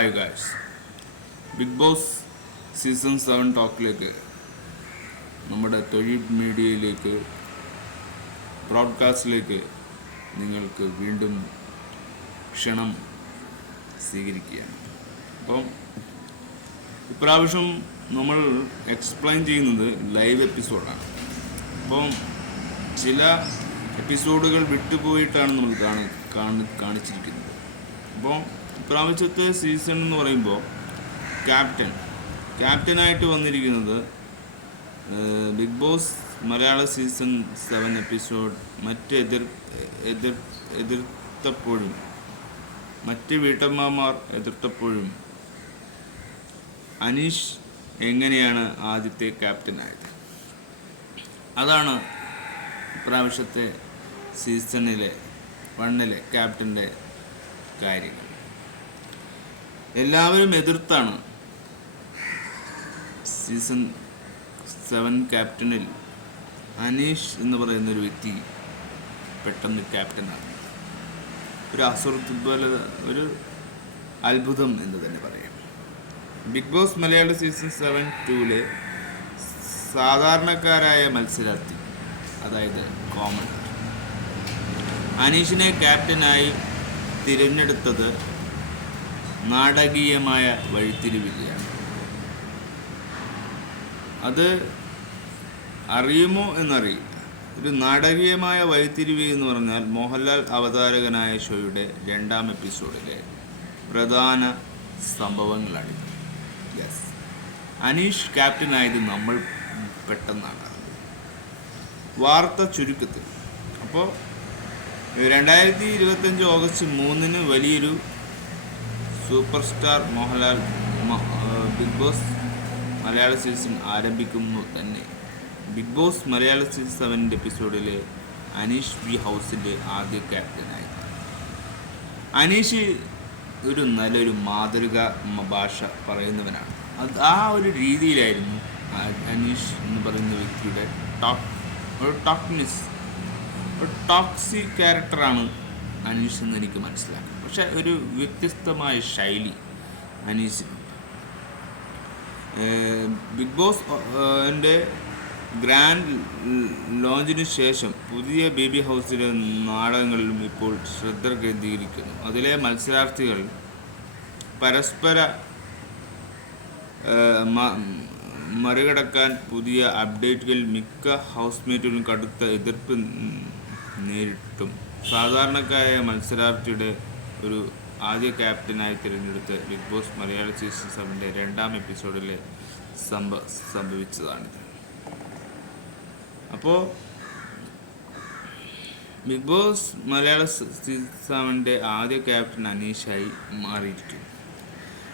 Hi guys, Bigg Boss season 7 ടോക്കിലേക്ക് നമ്മുടെ തൊഴിൽ മീഡിയയിലേക്ക് ബ്രോഡ്കാസ്റ്റിലേക്ക് നിങ്ങൾക്ക് വീണ്ടും ക്ഷണം സ്വീകരിക്കുകയാണ്. അപ്പം ഇപ്രാവശ്യം നമ്മൾ എക്സ്പ്ലെയിൻ ചെയ്യുന്നത് ലൈവ് എപ്പിസോഡാണ്. അപ്പം ചില എപ്പിസോഡുകൾ വിട്ടുപോയിട്ടാണ് നമ്മൾ കാണിച്ചിരിക്കുന്നത്. അപ്പോൾ ഇപ്രാവശ്യത്തെ സീസൺ എന്ന് പറയുമ്പോൾ ക്യാപ്റ്റനായിട്ട് വന്നിരിക്കുന്നത് big Boss Malayalam season 7 episode എതിർത്തപ്പോഴും മറ്റ് വീട്ടമ്മമാർ എതിർത്തപ്പോഴും അനീഷ് എങ്ങനെയാണ് ആദ്യത്തെ ക്യാപ്റ്റനായത്, അതാണ് ഇപ്രാവശ്യത്തെ സീസണിലെ 1 ക്യാപ്റ്റൻ്റെ കാര്യങ്ങൾ. എല്ലാവരും എതിർത്താണ് സീസൺ 7 ക്യാപ്റ്റനിൽ അനീഷ് എന്ന് പറയുന്നൊരു വ്യക്തി പെട്ടെന്ന് ക്യാപ്റ്റനാണ്. ഒരു അത്ഭുതം എന്ന് തന്നെ പറയാം. ബിഗ് ബോസ് മലയാള സീസൺ 7-2 സാധാരണക്കാരായ മത്സരാർത്ഥി, അതായത് കോമണർ അനീഷിനെ ക്യാപ്റ്റനായി തിരഞ്ഞെടുത്തത് നാടകീയമായ വഴിത്തിരിവിലാണ്. അത് അറിയുമോ എന്നറിയില്ല. ഒരു നാടകീയമായ വഴിത്തിരിവ് എന്ന് പറഞ്ഞാൽ മോഹൻലാൽ അവതാരകനായ ഷോയുടെ 2ാം എപ്പിസോഡിലെ പ്രധാന സംഭവങ്ങളാണ്. അനീഷ് ക്യാപ്റ്റനായത് നമ്മൾ പെട്ടെന്നാണ് വാർത്ത ചുരുക്കത്തിൽ. അപ്പോൾ 2025 ഓഗസ്റ്റ് 3 വലിയൊരു super star Mohanlal Bigg Boss Malayalam season ആരംഭിക്കുന്നു തന്നെ. ബിഗ് ബോസ് മലയാള സീസൺ 7 എപ്പിസോഡിൽ അനീഷ് ബി ഹൗസിൻ്റെ ആദ്യ ക്യാപ്റ്റനായി. അനീഷ് നല്ലൊരു മാതൃക ഭാഷ പറയുന്നവനാണ്. ആ ഒരു രീതിയിലായിരുന്നു അനീഷ് എന്ന് പറയുന്ന വ്യക്തിയുടെ ഒരു ടോക്സിക് ക്യാരക്ടറാണ് അനീഷ് എന്ന് എനിക്ക് മനസ്സിലാക്കും. പക്ഷെ ഒരു വ്യത്യസ്തമായ ശൈലി അനീഷിനുണ്ട്. ബിഗ് ബോസ് ഗ്രാൻഡ് ലോഞ്ചിന് ശേഷം പുതിയ ബേബി ഹൗസിലെ നാടകങ്ങളിലും ഇപ്പോൾ ശ്രദ്ധ കേന്ദ്രീകരിക്കുന്നു. അതിലെ മത്സരാർത്ഥികൾ പരസ്പര മറികടക്കാൻ പുതിയ അപ്ഡേറ്റുകൾ മിക്ക ഹൗസ്മേറ്റുകളും കടുത്ത എതിർപ്പ് നേരിട്ടും സാധാരണക്കാരായ മത്സരാർത്ഥിയുടെ ഒരു ആദ്യ ക്യാപ്റ്റനായി തിരഞ്ഞെടുത്ത് ബിഗ് ബോസ് മലയാള സീസൺ 7 2ാം എപ്പിസോഡിൽ സംഭവിച്ചതാണിത്. അപ്പോൾ ബിഗ് ബോസ് മലയാള സീസൺ 7 ആദ്യ ക്യാപ്റ്റൻ അനീഷായി മാറിയിരിക്കുന്നു.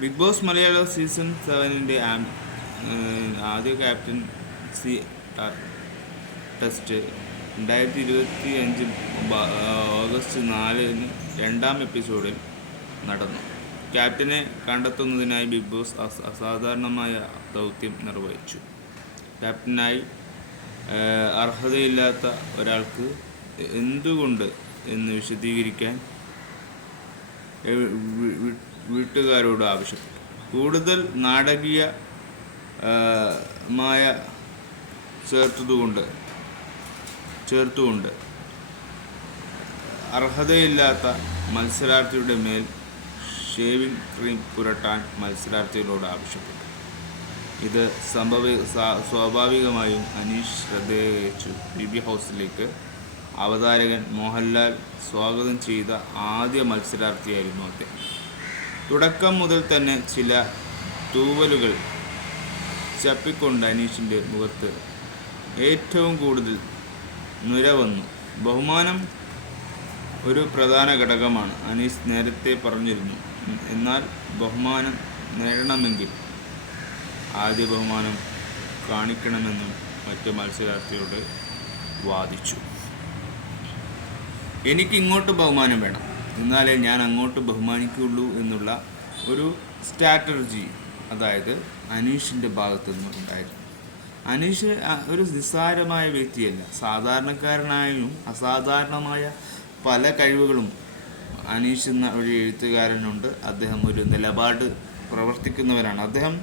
ബിഗ് ബോസ് മലയാള സീസൺ 7 ആദ്യ ക്യാപ്റ്റൻസി ടെസ്റ്റ് 2025 ഓഗസ്റ്റ് 4 2ാം എപ്പിസോഡിൽ നടന്നു. ക്യാപ്റ്റനെ കണ്ടെത്തുന്നതിനായി ബിഗ് ബോസ് അസാധാരണമായ ദൗത്യം നിർവഹിച്ചു. ക്യാപ്റ്റനായി അർഹതയില്ലാത്ത ഒരാൾക്ക് എന്തുകൊണ്ട് എന്ന് വിശദീകരിക്കാൻ വീട്ടുകാരോട് ആവശ്യപ്പെട്ടു. കൂടുതൽ നാടകീയമായ ചേർത്തുകൊണ്ട് അർഹതയില്ലാത്ത മത്സരാർത്ഥിയുടെ മേൽ ഷേവിംഗ് ക്രീം പുരട്ടാൻ മത്സരാർത്ഥികളോട് ആവശ്യപ്പെട്ടു. ഇത് സ്വാഭാവികമായും അനീഷ് ശ്രദ്ധേയിച്ചു. ബേബി ഹൗസിലേക്ക് അവതാരകൻ മോഹൻലാൽ സ്വാഗതം ചെയ്ത ആദ്യ മത്സരാർത്ഥിയായിരുന്നു അദ്ദേഹം. തുടക്കം മുതൽ തന്നെ ചില തൂവലുകൾ ചപ്പിക്കൊണ്ട് അനീഷിൻ്റെ മുഖത്ത് ഏറ്റവും കൂടുതൽ നുര വന്നു. ബഹുമാനം ഒരു പ്രധാന ഘടകമാണ്, അനീഷ് നേരത്തെ പറഞ്ഞിരുന്നു. എന്നാൽ ബഹുമാനം നേടണമെങ്കിൽ ആദ്യ ബഹുമാനം കാണിക്കണമെന്നും മറ്റ് മത്സരാർത്ഥിയോട് വാദിച്ചു. എനിക്ക് ഇങ്ങോട്ട് ബഹുമാനം വേണം, എന്നാലേ ഞാൻ അങ്ങോട്ട് ബഹുമാനിക്കുള്ളൂ എന്നുള്ള ഒരു സ്ട്രാറ്റജി, അതായത് അനീഷിൻ്റെ ഭാഗത്തു നിന്നുണ്ടായിരുന്നു. അനീഷ് ഒരു നിസ്സാരമായ വ്യക്തിയല്ല. സാധാരണക്കാരനായും അസാധാരണമായ പല കഴിവുകളും അനീഷ് എന്ന ഒരു എഴുത്തുകാരനുണ്ട്. അദ്ദേഹം ഒരു നിലപാട് പ്രവർത്തിക്കുന്നവരാണ്. അദ്ദേഹം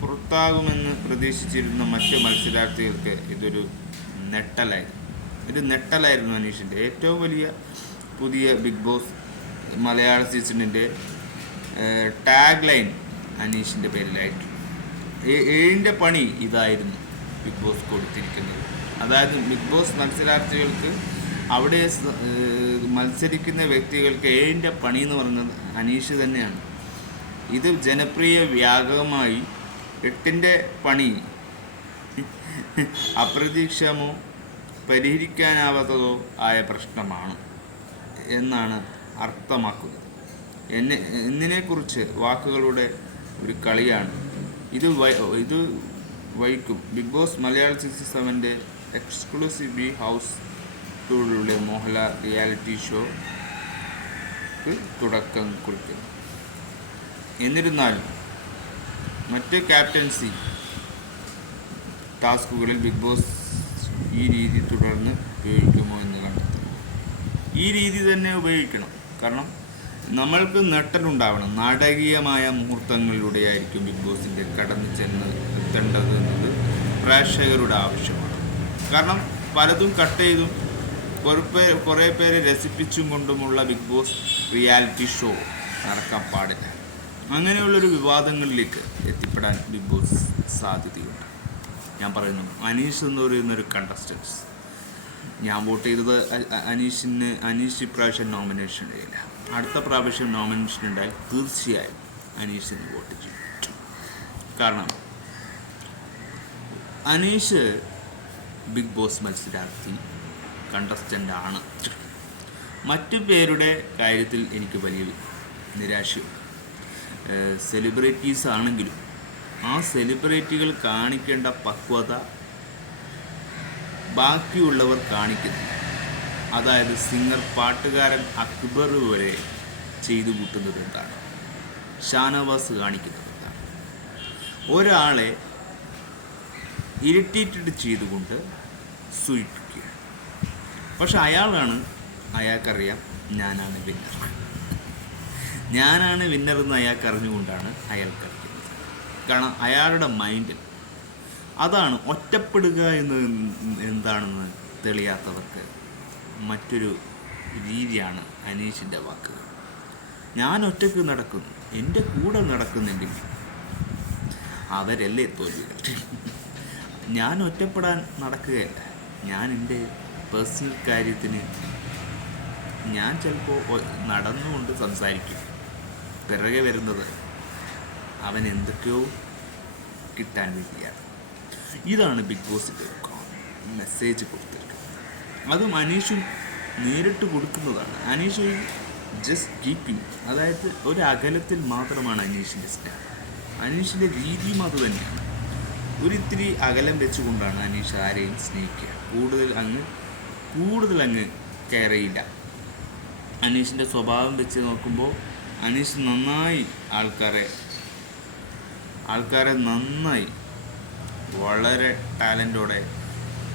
പുറത്താകുമെന്ന് പ്രതീക്ഷിച്ചിരുന്ന മറ്റ് മത്സരാർത്ഥികൾക്ക് ഇതൊരു നെട്ടലായിരുന്നു അനീഷിൻ്റെ. ഏറ്റവും വലിയ പുതിയ ബിഗ് ബോസ് മലയാള സീസണിൻ്റെ ടാഗ് ലൈൻ അനീഷിൻ്റെ പേരിലായിട്ട് ഏഴിൻ്റെ പണി ഇതായിരുന്നു ബിഗ് ബോസ് കൊടുത്തിരിക്കുന്നത്. അതായത് ബിഗ് ബോസ് മത്സരാർത്ഥികൾക്ക് അവിടെ മത്സരിക്കുന്ന വ്യക്തികൾക്ക് ഏഴിൻ്റെ പണി എന്ന് പറയുന്നത് അനീഷ് തന്നെയാണ്. ഇത് ജനപ്രിയ വ്യാപകമായി 8ൻ്റെ പണി അപ്രതീക്ഷിതമോ പരിഹരിക്കാനാവാത്തതോ ആയ പ്രശ്നമാണ് എന്നാണ് അർത്ഥമാക്കുന്നത്. എന്നതിനെക്കുറിച്ച് വാക്കുകളുടെ ഒരു കളിയാണ്. ഇത് വഹിക്കും. ബിഗ് ബോസ് മലയാളം സീസൺ 7ൻ്റെ എക്സ്ക്ലൂസീവ് ഹൗസ് ടൂറിലൂടെ മോഹൻലാൽ റിയാലിറ്റി ഷോക്ക് തുടക്കം കുറിക്കുന്നു. എന്നിരുന്നാലും മറ്റ് ക്യാപ്റ്റൻസി ടാസ്കുകളിൽ ബിഗ് ബോസ് ഈ രീതി തുടർന്ന് ഉപയോഗിക്കുമോ എന്ന് കണ്ടെത്തും. ഈ രീതി തന്നെ ഉപയോഗിക്കണം. കാരണം നമ്മൾക്ക് നെട്ടലുണ്ടാവണം. നാടകീയമായ മുഹൂർത്തങ്ങളിലൂടെയായിരിക്കും ബിഗ് ബോസിൻ്റെ കടന്നു എത്തേണ്ടത് എന്നത് പ്രേക്ഷകരുടെ ആവശ്യമാണ്. കാരണം പലതും കട്ട് ചെയ്തും കുറേ പേരെ രസിപ്പിച്ചും കൊണ്ടുമുള്ള ബിഗ് ബോസ് റിയാലിറ്റി ഷോ നടക്കാൻ പാടില്ല. അങ്ങനെയുള്ളൊരു വിവാദങ്ങളിലേക്ക് എത്തിപ്പെടാൻ ബിഗ് ബോസ് സാധ്യതയുണ്ട്. ഞാൻ പറയുന്നു, അനീഷ് എന്ന് പറയുന്നൊരു കണ്ടസ്റ്റൻസ്, ഞാൻ വോട്ട് ചെയ്തത് അനീഷ് ഇപ്രാവശ്യം നോമിനേഷൻ ഇല്ല. അടുത്ത പ്രാവശ്യം നോമിനേഷൻ ഉണ്ടായി തീർച്ചയായും അനീഷിന് വോട്ട് ചെയ്യും. കാരണം അനീഷ് ബിഗ് ബോസ് മത്സരാർത്ഥി കണ്ടസ്റ്റൻ്റ് ആണ്. മറ്റു പേരുടെ കാര്യത്തിൽ എനിക്ക് വലിയ നിരാശയുണ്ട്. സെലിബ്രിറ്റീസ് ആണെങ്കിലും ആ സെലിബ്രിറ്റികൾ കാണിക്കേണ്ട പക്വത ബാക്കിയുള്ളവർ കാണിക്കുന്നു. അതായത് സിംഗർ, പാട്ടുകാരൻ അക്ബർ വരെ ചെയ്തു കൂട്ടുന്നത് എന്താണ്? ഷാനവാസ് കാണിക്കുന്നത് എന്താണ്? ഒരാളെ ഇറിറ്റേറ്റഡ് ചെയ്തുകൊണ്ട് സൂചിപ്പിക്കുക. പക്ഷെ അയാൾക്കറിയാം ഞാനാണ് വിന്നർ എന്ന് അയാൾക്ക് അറിഞ്ഞുകൊണ്ടാണ് അയാൾ കളിക്കുന്നത്. കാരണം അയാളുടെ മൈൻഡിൽ അതാണ്. ഒറ്റപ്പെടുക എന്ന് എന്താണെന്ന് തെളിയാത്തവർക്ക് മറ്റൊരു രീതിയാണ് അനീഷിൻ്റെ വാക്കുകൾ. ഞാൻ ഒറ്റയ്ക്ക് നടക്കുന്നു, എൻ്റെ കൂടെ നടക്കുന്നെങ്കിൽ അവരല്ലേ തോൽവികൾ. ഞാൻ ഒറ്റപ്പെടാൻ നടക്കുകയല്ല. ഞാൻ എൻ്റെ പേഴ്സണൽ കാര്യത്തിന് ഞാൻ ചിലപ്പോൾ നടന്നുകൊണ്ട് സംസാരിക്കും. പിറകെ വരുന്നത് അവൻ എന്തൊക്കെയോ കിട്ടാൻ വേണ്ടിയാണ്. ഇതാണ് ബിഗ് ബോസിൻ്റെ മെസ്സേജ് കൊടുത്തിരിക്കുന്നത്. അതും അനീഷും നേരിട്ട് കൊടുക്കുന്നതാണ്. അനീഷ് ജസ്റ്റ് കീപ്പിങ്, അതായത് ഒരു അകലത്തിൽ മാത്രമാണ് അനീഷിൻ്റെ സ്റ്റാൻഡ്. അനീഷിൻ്റെ രീതിയും അത് തന്നെയാണ്. ഒരിത്തിരി അകലം വെച്ചുകൊണ്ടാണ് അനീഷ് ആരെയും സ്നേഹിക്കുക. കൂടുതൽ അങ്ങ് കെയർ ചെയ്യില്ല. അനീഷിൻ്റെ സ്വഭാവം വെച്ച് നോക്കുമ്പോൾ അനീഷ് നന്നായി ആൾക്കാരെ നന്നായി വളരെ ടാലൻറ്റോടെ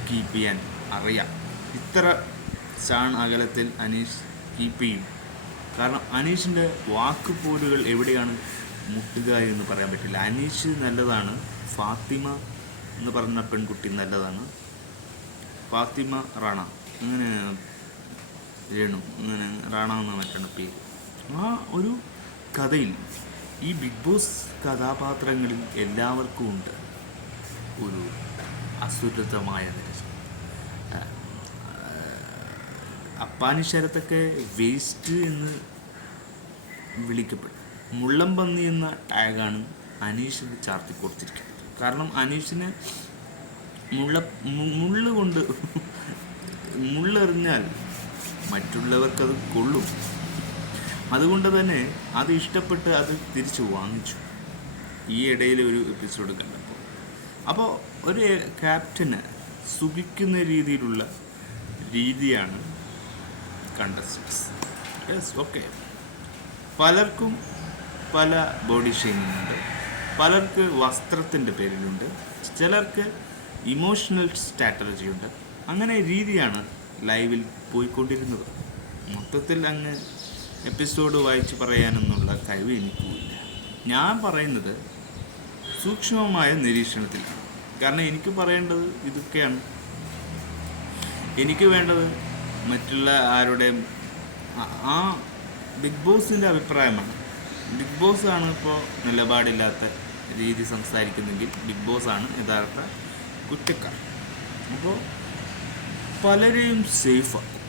കീപ്പ് ചെയ്യാൻ അറിയാം. ഇത്ര അകലത്തിൽ അനീഷ് കീപ്പ് ചെയ്യും. കാരണം അനീഷിൻ്റെ വാക്കുപോലുകൾ എവിടെയാണ് മുട്ടുക എന്ന് പറയാൻ പറ്റില്ല. അനീഷ് നല്ലതാണ്. ഫാത്തിമ എന്ന് പറഞ്ഞ പെൺകുട്ടി നല്ലതാണ്. ഫാത്തിമ റാണ, അങ്ങനെ രേണു, അങ്ങനെ റാണ എന്ന മറ്റാണ് പേര്. ആ ഒരു കഥയിൽ ഈ ബിഗ് ബോസ് കഥാപാത്രങ്ങളിൽ എല്ലാവർക്കും ഉണ്ട് ഒരു അസുരതമായ നിരസം. അപ്പാനിശരത്തൊക്കെ വേസ്റ്റ് എന്ന് വിളിക്കപ്പെടും. മുള്ളംപന്നി എന്ന ടാഗാണ് അനീഷിന് ചാർത്തി കൊടുത്തിരിക്കുന്നത്. കാരണം അനീഷിന് മുള്ളെറിഞ്ഞാൽ മറ്റുള്ളവർക്കത് കൊള്ളും. അതുകൊണ്ട് തന്നെ അത് ഇഷ്ടപ്പെട്ട് അത് തിരിച്ചു വാങ്ങിച്ചു. ഈ ഇടയിൽ ഒരു എപ്പിസോഡ് കണ്ടപ്പോൾ അപ്പോൾ ഒരു ക്യാപ്റ്റന് സുഖിക്കുന്ന രീതിയാണ് കണ്ടസ്റ്റൻസ്. Yes, okay. പലർക്കും പല ബോഡി ഷെയ്മിംഗ് ഉണ്ട്. പലർക്ക് വസ്ത്രത്തിൻ്റെ പേരിലുണ്ട്. ചിലർക്ക് ഇമോഷണൽ സ്ട്രാറ്റജി ഉണ്ട്. അങ്ങനെ രീതിയാണ് ലൈവിൽ പോയിക്കൊണ്ടിരുന്നത്. മൊത്തത്തിൽ അങ്ങ് എപ്പിസോഡ് വായിച്ച് പറയാനൊന്നുള്ള കഴിവ് എനിക്കുമില്ല. ഞാൻ പറയുന്നത് സൂക്ഷ്മമായ നിരീക്ഷണത്തിലാണ്. കാരണം എനിക്ക് പറയേണ്ടത് ഇതൊക്കെയാണ്. എനിക്ക് വേണ്ടത് മറ്റുള്ള ആരുടെയും ആ ബിഗ് ബോസിൻ്റെ അഭിപ്രായമാണ്. ബിഗ് ബോസ് ആണ് ഇപ്പോൾ നിലപാടില്ലാത്ത രീതി സംസാരിക്കുന്നെങ്കിൽ ബിഗ് ബോസ് ആണ് യഥാർത്ഥ കുറ്റക്കാർ. അപ്പോൾ പലരെയും സേഫാക്കും.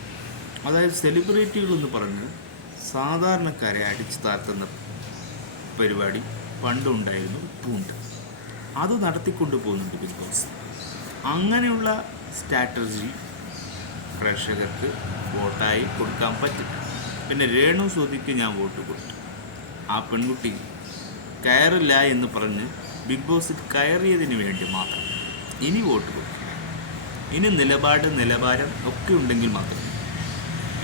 അതായത് സെലിബ്രിറ്റികളെന്ന് പറഞ്ഞ് സാധാരണക്കാരെ അടിച്ചു താഴ്ത്തുന്ന പരിപാടി പണ്ടുണ്ടായിരുന്നു, ഇപ്പോൾ ഉണ്ട്. അത് നടത്തിക്കൊണ്ടു പോകുന്നുണ്ട് ബിഗ് ബോസ്. അങ്ങനെയുള്ള സ്ട്രാറ്റജി പ്രേക്ഷകർക്ക് വോട്ടായി കൊടുക്കാൻ പറ്റില്ല. പിന്നെ രേണു സുധിക്ക് ഞാൻ വോട്ട് കൊടുത്തു. ആ പെൺകുട്ടി കയറില്ല എന്ന് പറഞ്ഞ് ബിഗ് ബോസിൽ കയറിയതിന് വേണ്ടി മാത്രം ഇനി വോട്ട് കൊടുക്കും. ഇനി നിലവാരം ഒക്കെ ഉണ്ടെങ്കിൽ മാത്രം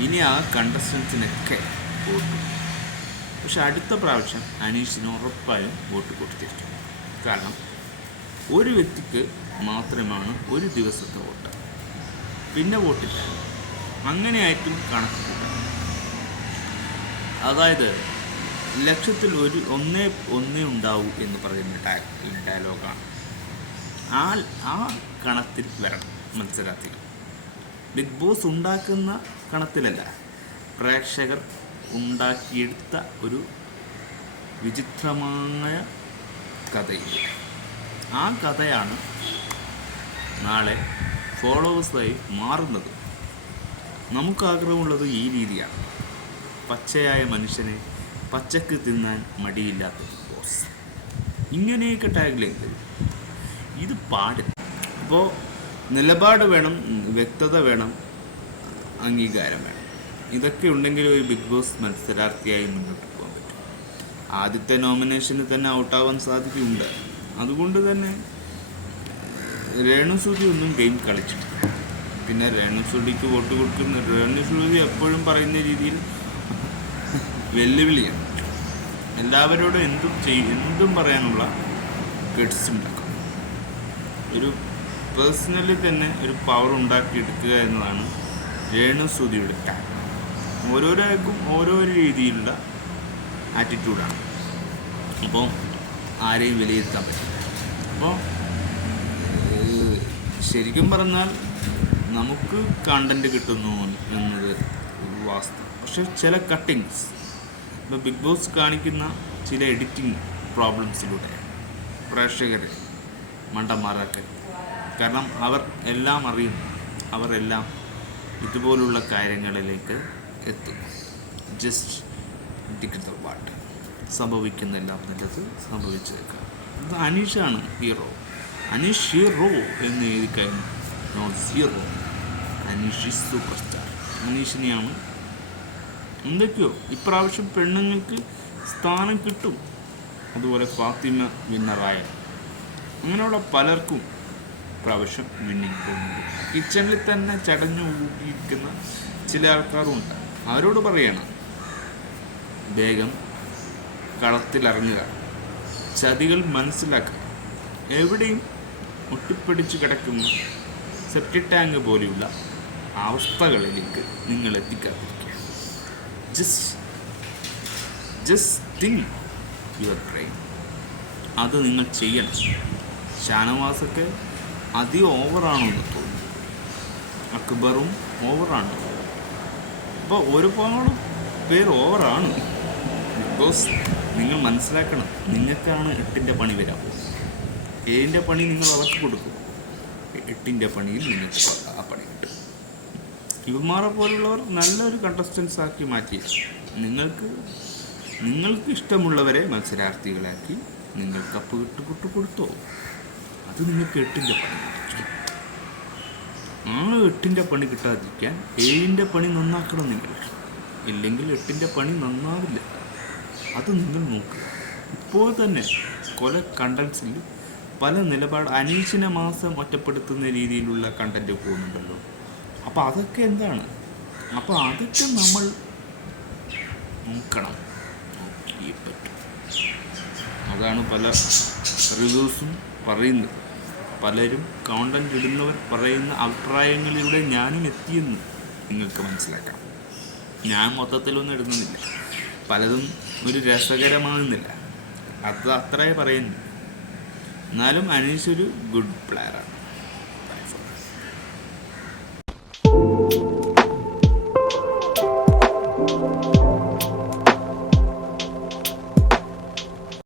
ഇനി ആ കണ്ടസ്റ്റൻസിനൊക്കെ വോട്ട്. പക്ഷെ അടുത്ത പ്രാവശ്യം അനീഷിന് ഉറപ്പായും വോട്ട് കൊടുത്തിരിക്കും. കാരണം ഒരു വ്യക്തിക്ക് മാത്രമാണ് ഒരു ദിവസത്തെ വോട്ട്, പിന്നെ വോട്ടില്ല. അങ്ങനെയായിട്ടും കണക്ക് കൂട്ടാം. അതായത് ലക്ഷത്തിൽ ഒന്നേ ഉണ്ടാവൂ എന്ന് പറയുന്ന ഡയലോഗാണ്. ആ കണത്തിൽ വരണം മത്സരാർത്ഥികൾ. ബിഗ് ബോസ് ഉണ്ടാക്കുന്ന കണത്തിലല്ല, പ്രേക്ഷകർ ഉണ്ടാക്കിയെടുത്ത ഒരു വിചിത്രമായ കഥയില്ല. ആ കഥയാണ് നാളെ ഫോളോവേഴ്സായി മാറുന്നത്. നമുക്കാഗ്രഹമുള്ളത് ഈ രീതിയാണ്. പച്ചയായ മനുഷ്യനെ പച്ചക്ക് തിന്നാൻ മടിയില്ലാത്ത ബിഗ് ബോസ്. ഇങ്ങനെയൊക്കെ ടാഗ്ലൈൻ തരും. ഇത് പാടില്ല. അപ്പോൾ നിലപാട് വേണം, വ്യക്തത വേണം, അംഗീകാരം വേണം. ഇതൊക്കെ ഉണ്ടെങ്കിൽ ഒരു ബിഗ് ബോസ് മത്സരാർത്ഥിയായി മുന്നോട്ട് പോകാൻ പറ്റും. ആദ്യത്തെ നോമിനേഷന് തന്നെ ഔട്ടാവാൻ സാധ്യതയുണ്ട്. അതുകൊണ്ട് തന്നെ രേണുസുതി ഒന്നും ഗെയിം കളിച്ചിട്ടില്ല. പിന്നെ രേണുസുതിക്ക് വോട്ട് കൊടുക്കുന്ന രേണുസുതി എപ്പോഴും പറയുന്ന രീതിയിൽ വെല്ലുവിളിയാണ്. എല്ലാവരോടും എന്തും പറയാനുള്ള ഗട്സ് ഉണ്ടാക്കും. ഒരു പേഴ്സണലി തന്നെ ഒരു പവർ ഉണ്ടാക്കിയെടുക്കുക എന്നതാണ് രേണുസുതിയുടെ ടാഗ്. ഓരോരാൾക്കും ഓരോ രീതിയിലുള്ള ആറ്റിറ്റ്യൂഡാണ്. അപ്പോൾ ആരെയും വിലയിരുത്താൻ പറ്റില്ല. അപ്പോൾ ശരിക്കും പറഞ്ഞാൽ നമുക്ക് കണ്ടൻറ്റ് കിട്ടുന്നു എന്നത് വാസ്തവം. പക്ഷെ ചില കട്ടിങ്സ്, ഇപ്പോൾ ബിഗ് ബോസ് കാണിക്കുന്ന ചില എഡിറ്റിംഗ് പ്രോബ്ലംസിലൂടെ പ്രേക്ഷകരെ മണ്ടന്മാരാക്കൽ. കാരണം അവർ എല്ലാം അറിയുന്നു, അവരെല്ലാം ഇതുപോലുള്ള കാര്യങ്ങളിലേക്ക് എത്തുന്നു. ജസ്റ്റ് ടിക്കറ്റ് ദ വാട്ട്, സംഭവിക്കുന്നെല്ലാം നല്ലത് സംഭവിച്ചേക്കാം. ഇത് അനീഷാണ് ഹീറോ. അനീഷ് ഹീറോ എന്ന് എഴുതി കഴിഞ്ഞു, not zero. Aneesh is super star. അനീഷിനെയാണ് എന്തൊക്കെയോ ഇപ്രാവശ്യം പെണ്ണുങ്ങൾക്ക് സ്ഥാനം കിട്ടും. അതുപോലെ ഫാത്തിമ വിന്നറായ, അങ്ങനെയുള്ള പലർക്കും പ്രാവശ്യം വിന്നിങ് പോകുന്നുണ്ട്. കിച്ചണിൽ തന്നെ ചടഞ്ഞു കൂട്ടിയിരിക്കുന്ന ചില ആൾക്കാരുണ്ട്. അവരോട് പറയണം, വേഗം കളത്തിലിറങ്ങുക, ചതികൾ മനസ്സിലാക്കുക. എവിടെയും ഒട്ടിപ്പിടിച്ച് കിടക്കുന്ന സെപ്റ്റിക് ടാങ്ക് പോലെയുള്ള അവസ്ഥകളിലേക്ക് നിങ്ങൾ എത്തിക്കാതിരിക്കുക. Just think your brain. അത് നിങ്ങൾ ചെയ്യണം. ഷാനവാസൊക്കെ ഓവറാണോ എന്ന് തോന്നുന്നു. അക്ബറും ഓവറാണ്. അപ്പോൾ ഒരുപാട് പേര് ഓവറാണ്. ബിക്കോസ് നിങ്ങൾ മനസ്സിലാക്കണം, നിങ്ങൾക്കാണ് 8ൻ്റെ പണി വരാൻ പോകുന്നത്. 7ൻ്റെ പണി നിങ്ങൾ അവർക്ക് കൊടുക്കും, 8ൻ്റെ പണിയിൽ നിങ്ങൾക്ക് ആ പണി കിട്ടും. ഇവന്മാരെ പോലുള്ളവർ നല്ലൊരു കണ്ടസ്റ്റൻസ് ആക്കി മാറ്റി നിങ്ങൾക്ക് ഇഷ്ടമുള്ളവരെ മത്സരാർത്ഥികളാക്കി നിങ്ങൾ കപ്പ് കൊടുത്തോ. അത് നിങ്ങൾക്ക് 8ൻ്റെ പണി കിട്ടും. ആ 8ൻ്റെ പണി കിട്ടാതിരിക്കാൻ 7ൻ്റെ പണി നന്നാക്കണം നിങ്ങൾ. ഇല്ലെങ്കിൽ 8ൻ്റെ പണി നന്നാവില്ല. അത് നിങ്ങൾ നോക്കുക. ഇപ്പോൾ തന്നെ കുറെ കണ്ടൻസിൽ പല നിലപാട്, അനീഷിനെ മാസം ഒറ്റപ്പെടുത്തുന്ന രീതിയിലുള്ള കണ്ടൻറ്റ് പോകുന്നുണ്ടല്ലോ. അപ്പോൾ അതൊക്കെ എന്താണ്? അപ്പോൾ അതൊക്കെ നമ്മൾ നോക്കണം, നോക്കിയേ പറ്റും. അതാണ് പല റിവ്യൂസും പറയുന്നത്. പലരും കണ്ടൻറ്റ് ഇടുന്നവർ പറയുന്ന അഭിപ്രായങ്ങളിലൂടെ ഞാനും എത്തിയെന്ന് നിങ്ങൾക്ക് മനസ്സിലാക്കാം. ഞാൻ മൊത്തത്തിലൊന്നും ഇടുന്നില്ല, പലതും ഒരു രസകരമാകുന്നില്ല, അത് അത്രേ പറയുന്നു. എന്നാലും അനീഷ് ഒരു ഗുഡ് പ്ലെയറാണ്.